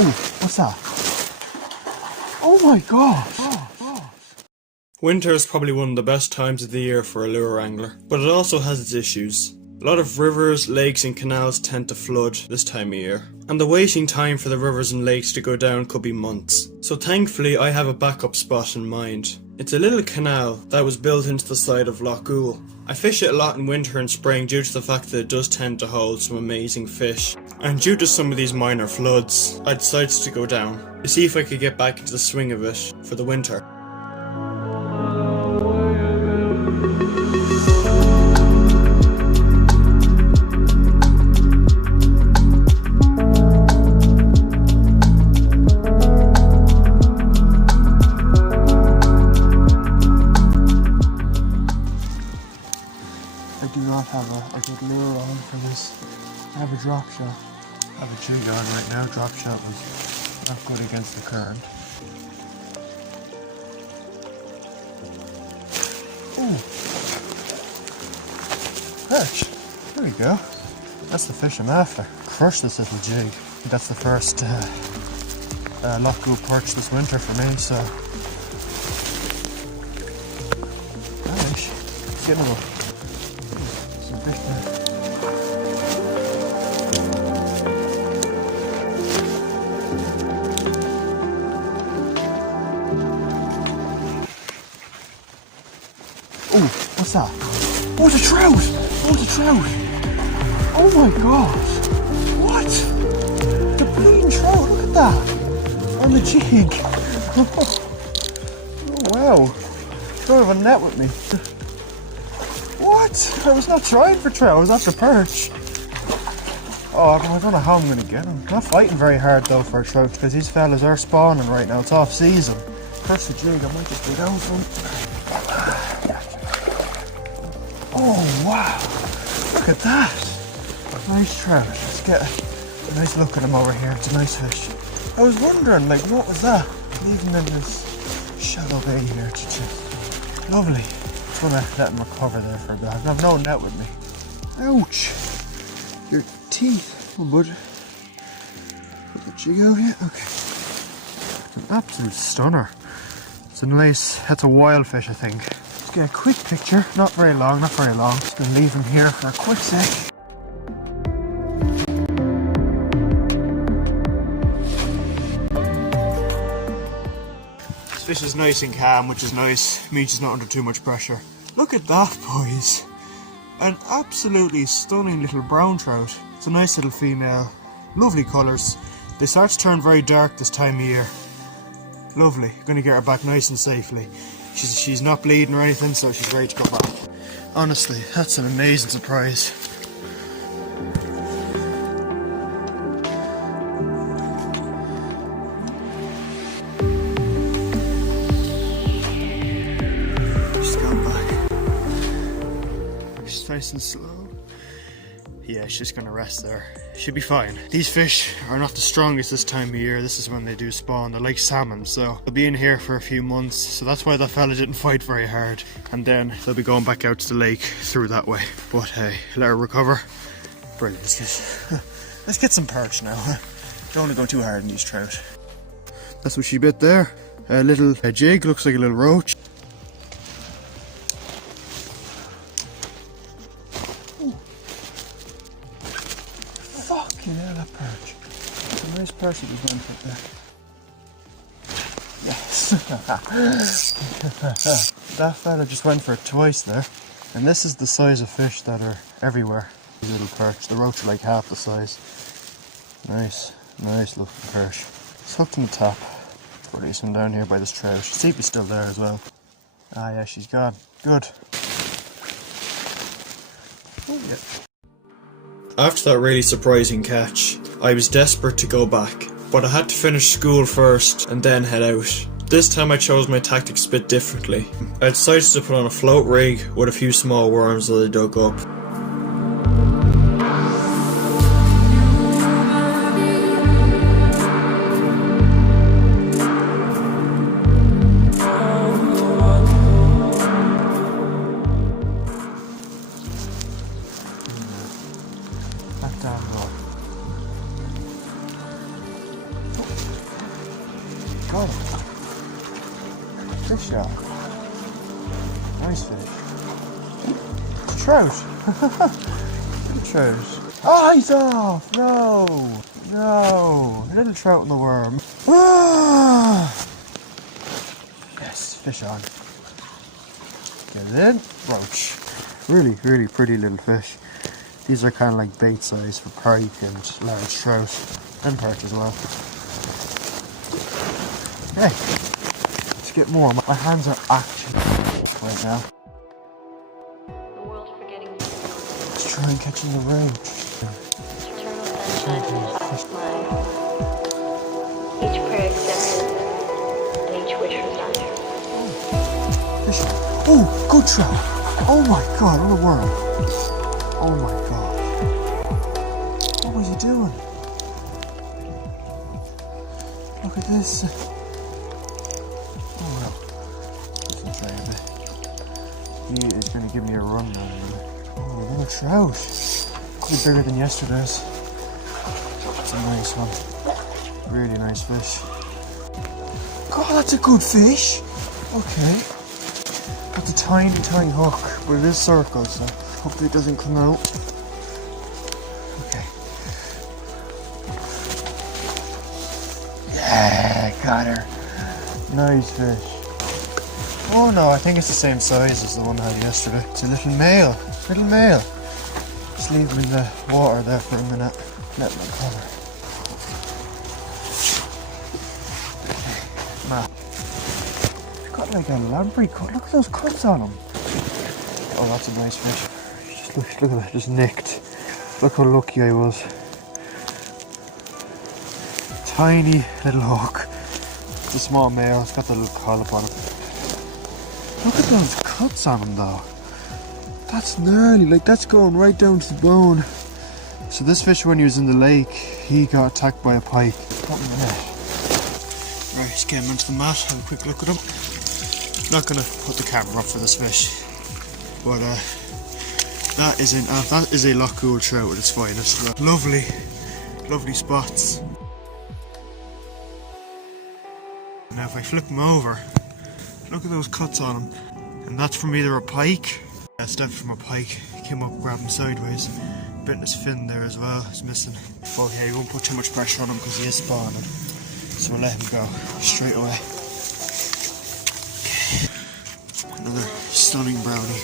Oh, what's that? Oh my gosh! Winter is probably one of the best times of the year for a lure angler, but it also has its issues. A lot of rivers, lakes and canals tend to flood this time of year, and the waiting time for the rivers and lakes to go down could be months. So thankfully I have a backup spot in mind. It's a little canal that was built into the side of Loch Huawel. I fish it a lot in winter and spring due to the fact that it does tend to hold some amazing fish. And due to some of these minor floods, I decided to go down to see if I could get back into the swing of it for the winter. I do not have a good lure on for this. I have a drop shot. I have a jig on right now. Drop shot was not good against the current. Ooh. Perch. There we go. That's the fish I'm after. Crush this little jig. That's the first Loch Huawel perch this winter for me, so. Nice. It's getting a little. Oh, what's that? Oh, it's a trout! Oh, it's a trout! Oh my gosh! What? The bleeding trout, look at that! On the jig! Oh wow! Don't have a net with me. What? I was not trying for trout, I was after perch. Oh, I don't know how I'm going to get him. Not fighting very hard though for a trout because these fellas are spawning right now. It's off season. First the jig, I might just go down for him. Oh wow! Look at that! Nice trout. Let's get a nice look at him over here. It's a nice fish. I was wondering, like, what was that? Leaving in this shallow bay here. Lovely. I'm gonna let him recover there for a bit. I have no net with me. Ouch! Your teeth. Oh, bud. Put the jig out here. Okay. An absolute stunner. It's a nice. That's a wild fish, I think. Let's get a quick picture. Not very long. Not very long. Just gonna leave him here for a quick sec. This fish is nice and calm, which is nice. Means he's not under too much pressure. Look at that, boys. An absolutely stunning little brown trout. It's a nice little female. Lovely colours. They start to turn very dark this time of year. Lovely. Gonna get her back nice and safely. She's not bleeding or anything, so she's ready to go back. Honestly, that's an amazing surprise. Nice and slow. Yeah, she's just gonna rest there. She'll be fine. These fish are not the strongest this time of year. This is when they do spawn. They're like salmon, so they'll be in here for a few months. So that's why that fella didn't fight very hard. And then they'll be going back out to the lake through that way. But hey, let her recover. Brilliant. Let's get some perch now. Don't want to go too hard on these trout. That's what she bit there. A little jig, looks like a little roach. Fucking hell, that perch. It's a nice perch that was going for there. Yes. That fella just went for it twice there. And this is the size of fish that are everywhere. These little perch. The roach are like half the size. Nice looking perch. It's hooked in the top. Release him down here by this trout. See if he's still there as well. Ah yeah, she's gone. Good. Oh yeah. After that really surprising catch, I was desperate to go back, but I had to finish school first and then head out. This time I chose my tactics a bit differently. I decided to put on a float rig with a few small worms that I dug up. Got him. Fish shot. Nice fish. It's a trout. Little trout. Oh, he's off! No! No! A little trout in the worm. Ah! Yes, fish on. Get it in. Roach. Really, really pretty little fish. These are kind of like bait size for pike and large trout. And perch as well. Okay. Let's get more. My hands are actually right now. Let's try and catch in the roach. Each prayer accepted, and each wish resigned. Fish. Oh, good trout. Oh my god, what a worm. Oh my god. What was he doing? Look at this. Oh well. Listen, try a bit. He is going to give me a run now. Oh, another trout. Could be bigger than yesterday's. It's a nice one. Really nice fish. God, that's a good fish. Okay. That's a tiny, tiny hook, but it is circle, so hopefully it doesn't come out. Okay. Yeah, got her. Nice fish. Oh no, I think it's the same size as the one I had yesterday. It's a little male. Little male. Just leave him in the water there for a minute. Let him recover. Nah. He's got like a lamprey cut. Look at those cuts on him. Oh, that's a nice fish. Just look at that, just nicked. Look how lucky I was. Tiny little hook. It's a small male, it's got the little collop on it. Look at those cuts on him though. That's gnarly, like that's going right down to the bone. So this fish, when he was in the lake, he got attacked by a pike. Got me in the net. Right, just get him into the mat, have a quick look at him. Not gonna put the camera up for this fish, but that is a Lockwood trout at its finest. Lovely, lovely spots. Now if I flip him over, look at those cuts on him, and that's from either a pike. That's definitely from a pike. He came up, grabbed him sideways, bit in his fin there as well. He's missing. Okay, we won't put too much pressure on him because he is spawning, so we'll let him go straight away. Another stunning brownie.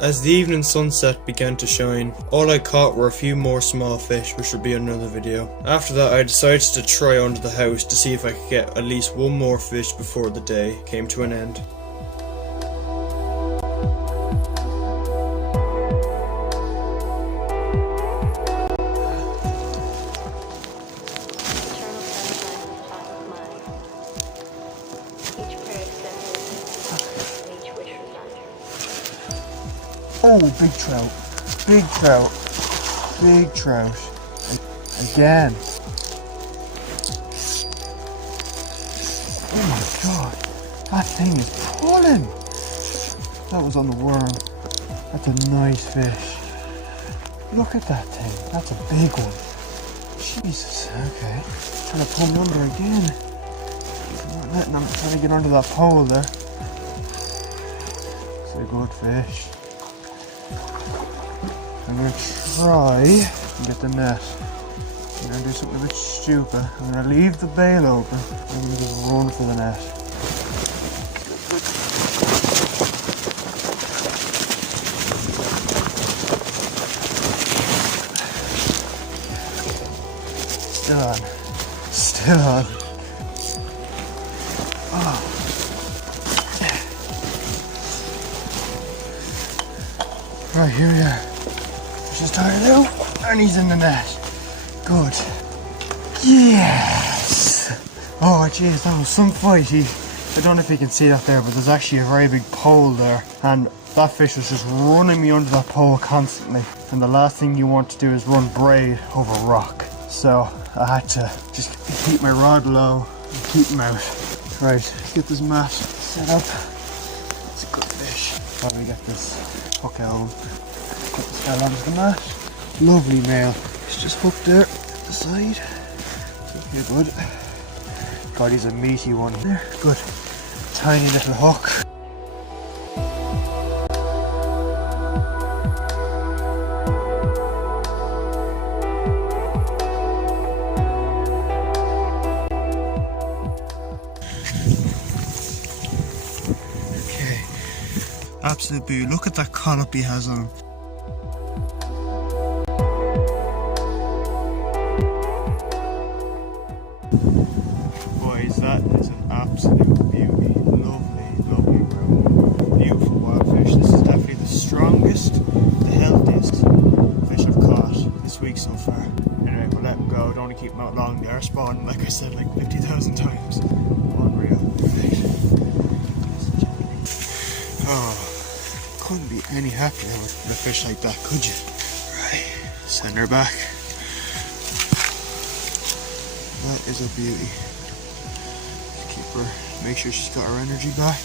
As the evening sunset began to shine, all I caught were a few more small fish, which would be another video. After that, I decided to try under the house to see if I could get at least one more fish before the day came to an end. Oh, big trout. Big trout. Big trout. Again. Oh my god. That thing is pulling. That was on the worm. That's a nice fish. Look at that thing. That's a big one. Jesus. Okay. Trying to pull him under again. I'm trying to get under that pole there. It's a good fish. I'm going to try and get the net. I'm going to do something a bit stupid. I'm going to leave the bail open. I'm going to just run for the net. Still on. Still on. Oh. Right, here we are. Just tired out, and he's in the net. Good. Yes! Oh jeez, that was some fight. I don't know if you can see that there, but there's actually a very big pole there, and that fish was just running me under that pole constantly. And the last thing you want to do is run braid over rock. So I had to just keep my rod low and keep him out. Right, let's get this mat set up. It's a good fish. probably get this hook out, put this fella onto the mat. Lovely male. He's just hooked there at the side. Okay, good. God, he's a meaty one there. Good. Tiny little hook. Okay. Absolute beauty. Look at that collop he has on him. Boys, that is an absolute beauty. Lovely, lovely brown. Beautiful wild fish. This is definitely the strongest, the healthiest fish I've caught this week so far. Anyway, we'll let him go. Don't want to keep him out long. They are spawning, like I said, like 50,000 times. Unreal. Oh, couldn't be any happier with a fish like that, could you? Right, send her back. That is a beauty. Keep her, make sure she's got her energy back.